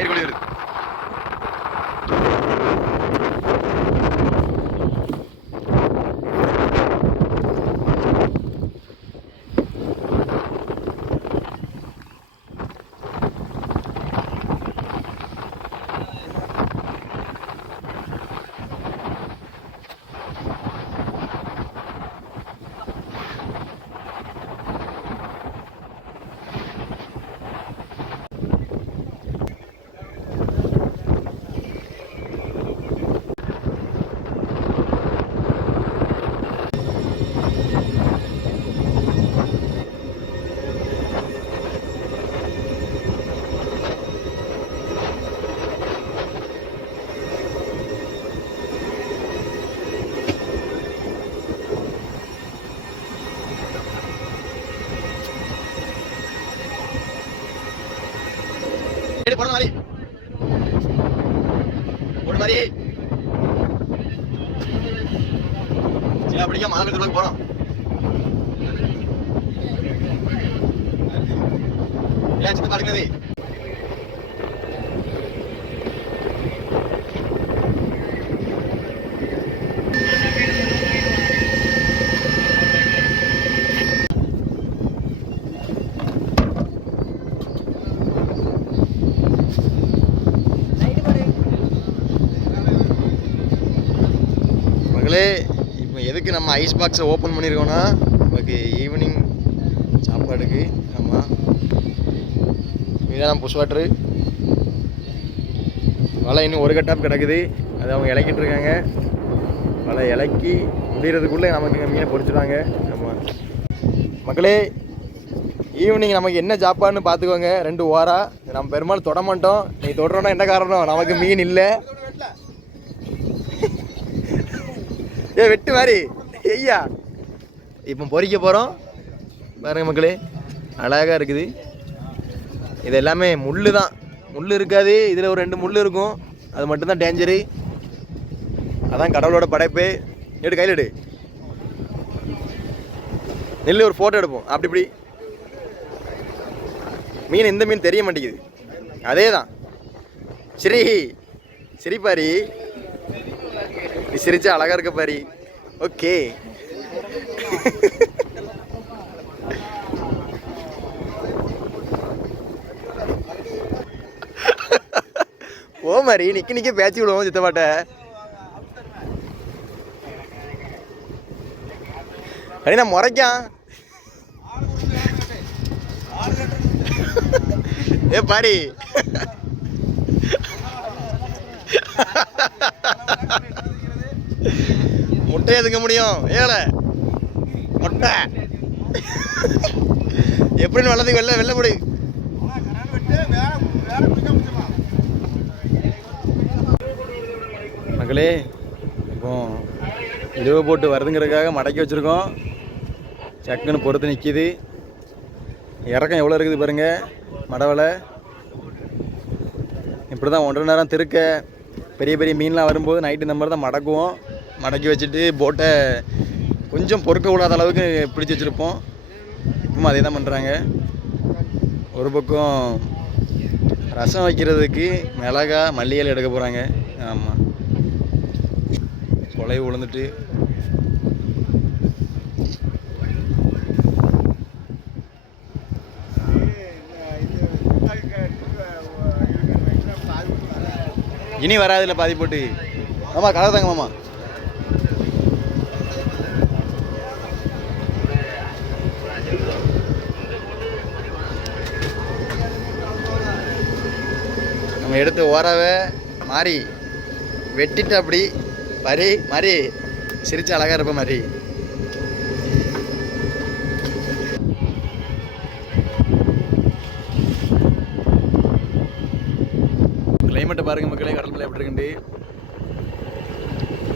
கயிறு கொழி வருது. போன மாதிரி போன மாதிரி அப்படியே மாதத்துக்கு போறோம். சின்ன பாடுகிறது இப்போ எதுக்கு நம்ம ஐஸ் பாக்ஸை ஓப்பன் பண்ணியிருக்கோன்னா நமக்கு ஈவினிங் சாப்பாடுக்கு. ஆமாம், இதுதான் புஷ் வாட்ரு. வலை இன்னும் ஒரு கட்டாப் கிடக்குது, அது அவங்க இலக்கிட்டு இருக்காங்க. வலை இலக்கி முடிகிறதுக்குள்ளே நமக்கு மீனை பொறிச்சிடுவாங்க. ஆமாம் மக்களே, ஈவினிங் நமக்கு என்ன சாப்பாடுன்னு பார்த்துக்கோங்க. 2 ஓரா நம்ம பெரும்பாலும் தொட மாட்டோம். நீ தொடுறோன்னா என்ன காரணம்? நமக்கு மீன் இல்லை. வெட்டு மாதிரி ஐயா இப்போ பொறிக்க போகிறோம் பாருங்க மக்களே, அழகாக இருக்குது. இது எல்லாமே முள் தான், முள் இருக்காது. இதில் ஒரு 2 முள் இருக்கும், அது மட்டும்தான் டேஞ்சரு. அதான் கடவுளோட படைப்பு. எடு கையில் எடு, நெல் ஒரு ஃபோட்டோ எடுப்போம். அப்படி இப்படி மீன், இந்த மீன் தெரிய மாட்டேங்குது. அதே தான். சரி சரி பாரி, நீ சிரிச்சா அழகா இருக்க பாரி. ஓகே ஓ மாதிரி நிக்க நிக்க பேச்சு விடுவோம் சித்தப்பாட்ட. அடி நான் முறைக்கான். ஏ பாரி, முட்டை எதுக்க முடியும்? ஏல முட்டை எப்படின்னு வளர்ந்து வெள்ள வெள்ள போடு. மக்களே, இப்போ இழுவை போட்டு வருதுங்கிறதுக்காக மடக்கி வச்சுருக்கோம். சக்குன்னு பொறுத்து நிற்கிது. இறக்கம் எவ்வளோ இருக்குது பாருங்க. மடவலை இப்படி தான் 1.5 நேரம் திருக்க. பெரிய பெரிய மீன்லாம் வரும்போது நைட்டு இந்த மாதிரி தான் மடக்குவோம். மடக்கி வச்சுட்டு போட்டை கொஞ்சம் பொறுக்க விடாத அளவுக்கு பிடிச்சி வச்சுருப்போம். இப்பவும் அதே தான் பண்ணுறாங்க. ஒரு பக்கம் ரசம் வைக்கிறதுக்கு மிளகா மல்லியல் எடுக்க போகிறாங்க. ஆமாம், கொலை விழுந்துட்டு இனி வராதுல பாதி போட்டு. ஆமாம், கலர் தாங்க மாமா. நம்ம எடுத்து ஓரவை மாறி வெட்டிட்டு அப்படி பறி மாதிரி சிரிச்சு அழகா இருப்ப மாதிரி. கிளைமேட்டை பாருங்க மக்களே, கடற்கரை எப்படி இருக்குண்டு.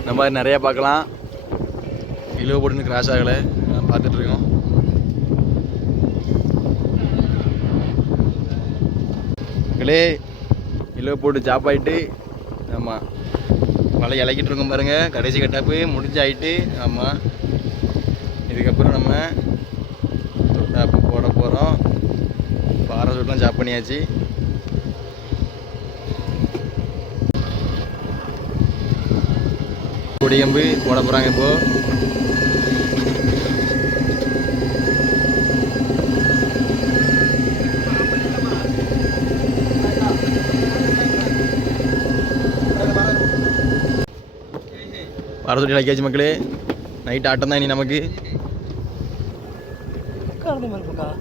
இந்த மாதிரி நிறையா பார்க்கலாம். இழுவை போட்டுன்னு கிராஸ் ஆகலை, பார்த்துட்ருக்கோம். மக்களே, இழுவை போட்டு ஜாப் ஆகிட்டு ஆமாம் மழை இலக்கிட்டு இருக்கோம் பாருங்கள். கடைசி கட்டாப்பு முடிஞ்சாயிட்டு. ஆமாம், இதுக்கப்புறம் நம்ம தொட்டாப்பு போட போகிறோம். பாறை சூட்லாம் ஜாப் பண்ணியாச்சு. கபடி கம்பு போட போகிறாங்க இப்போது. வர சொல்லி லக்கேஜ் மக்களே, நைட் ஆட்டம் தான் இனி நமக்கு.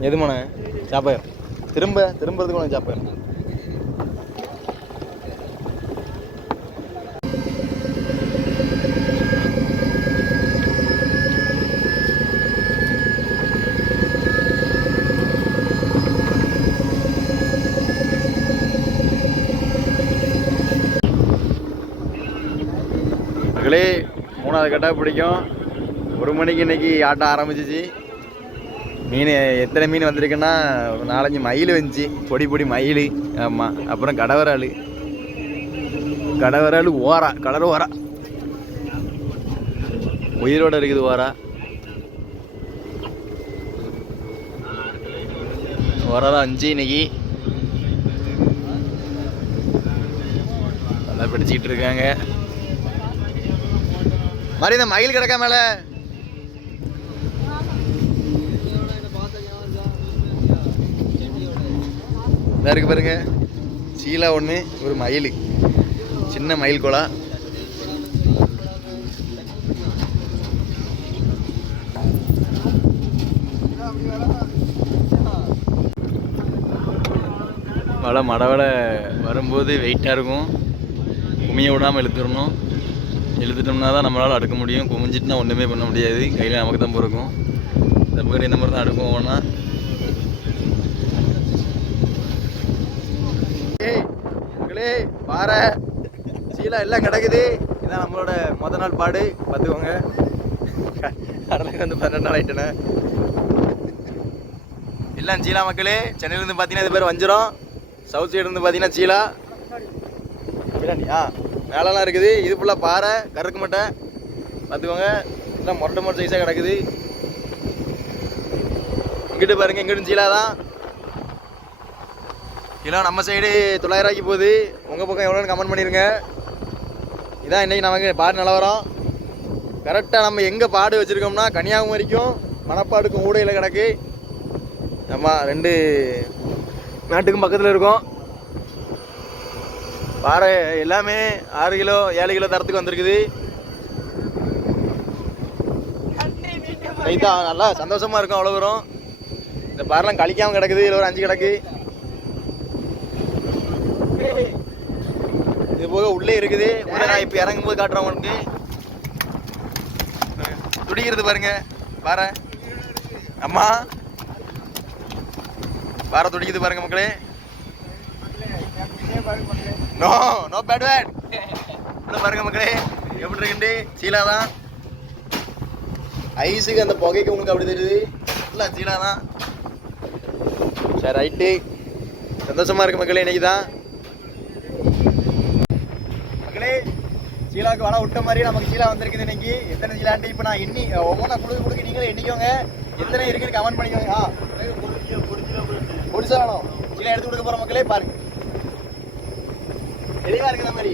எதுமான சாப்பாடு திரும்புறதுக்கு உனக்கு சாப்பாடு. மக்களே 3வது கட்டாக பிடிக்கும். 1 மணிக்கு இன்னைக்கு ஆட்டம் ஆரம்பிச்சிச்சு. மீன் எத்தனை மீன் வந்திருக்குன்னா 4-5 மயில் வந்துச்சு, பொடி மயில். ஆமாம், அப்புறம் கடவராள் ஓரா, கலர் ஓரா உயிரோடு இருக்குது. ஓரா தான் 5 இன்னைக்கு. நல்லா பிடிச்சிக்கிட்டு இருக்காங்க. மாதிரி இந்த மயில் கிடக்கா மேலே இருக்கு பாருங்க. சீலா ஒன்று, ஒரு மயில், சின்ன மயில் கோலா. மடவலை வரும்போது வெயிட்டாக இருக்கும். குமிய விடாமல் இழுத்துட்டோம்னா தான் நம்மளால் அடுக்க முடியும். குமிஞ்சிட்டுனா ஒன்றுமே பண்ண முடியாது. கையில் நமக்கு தான் பிறக்கும். இந்த பக்கம் இந்த மாதிரி தான் அடுக்கும். ஒன்றா மக்களே பாறை சீலா எல்லாம் கிடக்குது. இதான் நம்மளோட நாள் பாடு பார்த்துக்கோங்க. கடலுக்கு வந்து 12 நாள் ஆயிட்டேனே. எல்லாம் சீலா மக்களே. சென்னையிலேருந்து பார்த்தீங்கன்னா இது பேர் வஞ்சிரம். சவுத் சைடு இருந்து பார்த்தீங்கன்னா சீலா பிரியாணியா மேலெல்லாம் இருக்குது. இது ஃபுல்லாக பாறை, கருக்கு மட்டை பார்த்துக்கோங்க. எல்லாம் மொட்டை சைஸாக கிடக்குது. இங்கிட்டு பாருங்க, இங்கிட்டு சீலா தான். கிலோ நம்ம சைடு 900 ரூபாய்க்கு போகுது. உங்கள் பக்கம் எவ்வளோன்னு கமெண்ட் பண்ணிடுங்க. இதான் இன்றைக்கி நமக்கு பாடு நிலவரம். கரெக்டாக நம்ம எங்கே பாடு வச்சுருக்கோம்னா கன்னியாகுமரிக்கும் மணப்பாடுக்கும் ஊடையில் கிடக்கு. நம்ம 2 நாட்டுக்கும் பக்கத்தில் இருக்கோம். பாறை எல்லாமே 6 கிலோ 7 கிலோ தரத்துக்கு வந்திருக்குது. இதுதான் நல்லா சந்தோஷமாக இருக்கும். அவ்வளோ வரும். இந்த பாறைலாம் கழிக்காமல் கிடக்குது. இதில் ஒரு 5 கிடக்கு. இது போக உள்ளே இருக்குது. உள்ளே நான் இப்போ இறங்கும் போது காட்டுறேன் உங்களுக்கு. துடிக்கிறது பாருங்க பாறை. அம்மா பாறை துடிக்குது பாருங்க மக்களே. நோ பேட் பாருங்க மக்களே எப்படி இருக்குண்டு. சீலா தான். ஐஸுக்கு அந்த புகைக்கு உங்களுக்கு அப்படி தெரியுது. இல்லை சீலா தான். சரி ரைட்டு. சந்தோஷமா இருக்கு மக்களே. இன்னைக்கு தான் மக்களே சீலாவுக்கு வள விட்ட மாதிரி நமக்கு சீலா வந்திருக்குது இன்னைக்கு. எத்தனை சீலாண்டு இப்போ நான் எண்ணி ஒவ்வொன்றா கொடுக்க நீங்களே எண்ணிக்கோங்க. எத்தனை இருக்குன்னு கமெண்ட் பண்ணிக்கோங்க. பொடிசா வேணும் சீலா எடுத்து கொடுக்க போகிற மக்களே. பாருங்க தெளிவா இருக்கு. அந்த மாதிரி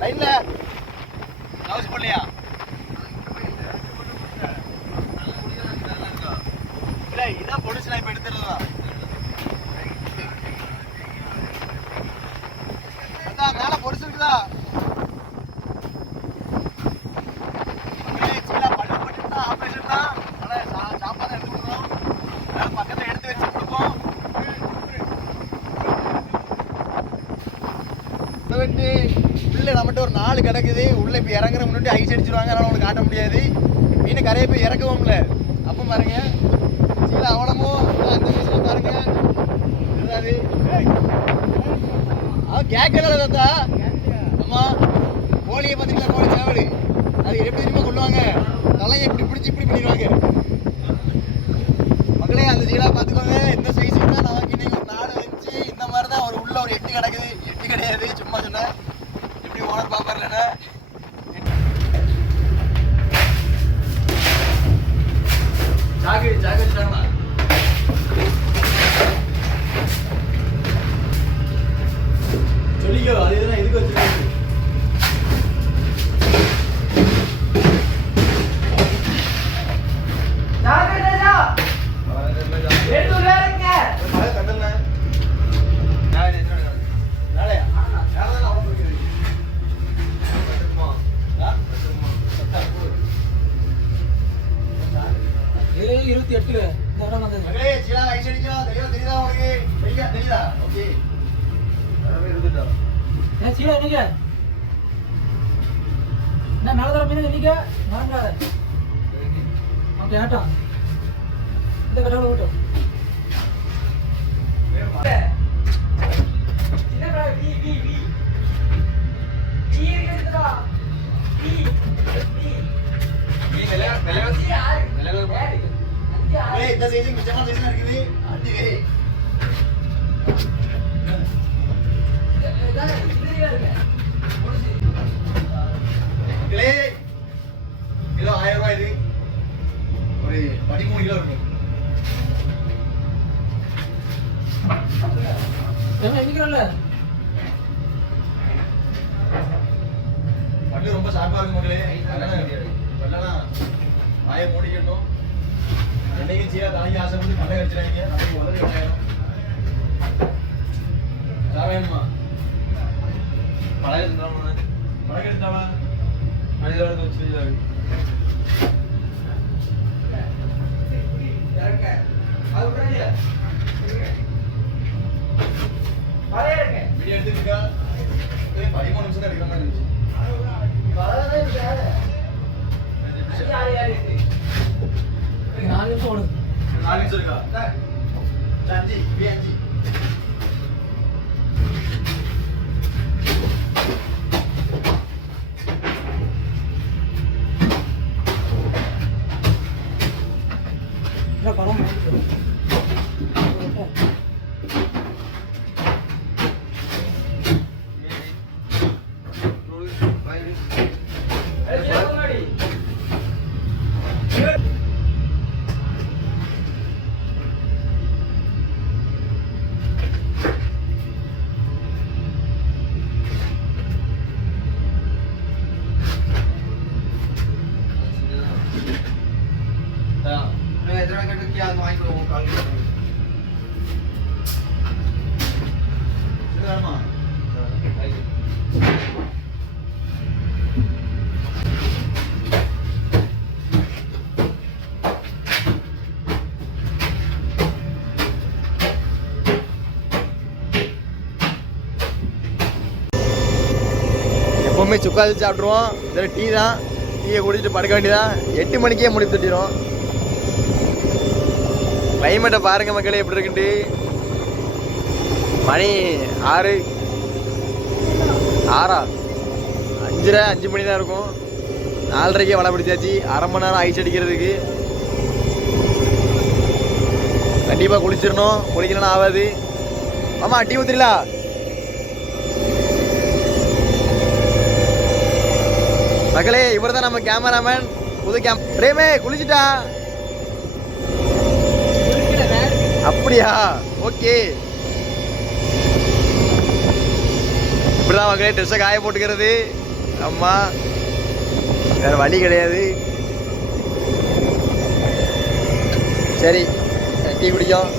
லைன்ல ஹவுஸ் போடலையா? இல்லை இதான் பொடிசு. நான் இப்போ எடுத்துடலாம். மேல பொடிசு இருக்குதா? ஆபரேஷன் தான். சாப்பாடு எடுத்து கொடுக்குறோம். பக்கத்தில் எடுத்து வச்சு கொடுப்போம். உள்ள நம்மகிட்ட ஒரு 4 கிடக்குது. உள்ள இப்போ இறங்குற முன்னாடி ஐஸ் அடிச்சிருவாங்க. அதனால உங்களுக்கு காட்ட முடியாது. மீன் கரையை போய் இறக்கவும்ல. அப்போ பாருங்க சீலா அவனமும் அந்த வயசுல பாருங்க கேட்கல தாத்தா. அம்மா கோழியை பார்த்தீங்களா? கோழி சேவல் அது எப்படி தெரியுமா கொள்ளுவாங்க? தலையை இப்படி பிடிச்சி இப்படி பண்ணிடுவாங்க மக்களே. அந்த சீலா பார்த்துக்கோங்க. எந்த சைஸ் தான் நமக்கு இன்னைக்கு ஒரு 4 வந்துச்சு. இந்த மாதிரி தான் ஒரு உள்ள ஒரு 8 கிடக்குது. 8 கிடையாது, சும்மா சொன்னேன். எப்படி ஓனர் பார்ப்பார்லண்ணா. சாகு வச்சுட்டாங்களா? சொல்லிக்கோ. அது இதெல்லாம் எதுக்கு வச்சுருக்காங்க? சீடா இன்னைக்கு என்ன மேலே தர மீன் இன்னைக்கு மறந்துடாத. ஓகே ஆட்டம் இந்த கட்டாவில் ஓட்டும். கிலோ 1000 ரூபாய். இது ஒரு 13 கிலோ இருக்கும். எண்ணிக்கிறோம்ல பல்லு ரொம்ப ஷார்ப்பா இருக்கு மக்களே. பல்லனா வாயை மூடிக்கணும். என்னைக்கும் சீரா தலைக்கு ஆசைப்பட்டு பல்ல கடிச்சிடாதீங்க. நமக்கு உதவி கிடையாது. சாவேணுமா பழக இருந்தாமா பழக எடுத்தாவா மனிதோட வச்சு வீடியோ எடுத்துருக்கா 13 நிமிஷம் தான் எடுக்கிற மாதிரி இருந்துச்சு. 4 நிமிஷம் ஓடுது. 4 நிமிஷம் இருக்கா 5 5 படம் எப்பவுமே சுக்காது சாப்பிட்ருவோம். இதில் டீ தான். டீயை குடிச்சிட்டு படுக்க வேண்டியதான். 8 மணிக்கே முடிவு தட்டிடும். கிளைமேட்டை பாருங்க மக்களே எப்படி இருக்குன்ட்டு. மணி 6 5:30 5 மணி தான் இருக்கும். 4:30க்கே வலை பிடிச்சாச்சு. அரை மணி நேரம் ஐஸ் அடிக்கிறதுக்கு. கண்டிப்பாக குளிச்சிடணும். குளிக்கலன்னா ஆகாது. ஆமாம் டீ ஊற்றிடலா. மகளே இவர் தான் நம்ம கேமராமேன். புது பிரேமே குளிச்சுட்டா. அப்படியா ஓகே. இப்படிதான் மகளே ட்ரெஸ்ஸை காய போட்டுக்கிறது. அம்மா வேற வழி கிடையாது. சரி டீ குடிக்கும்.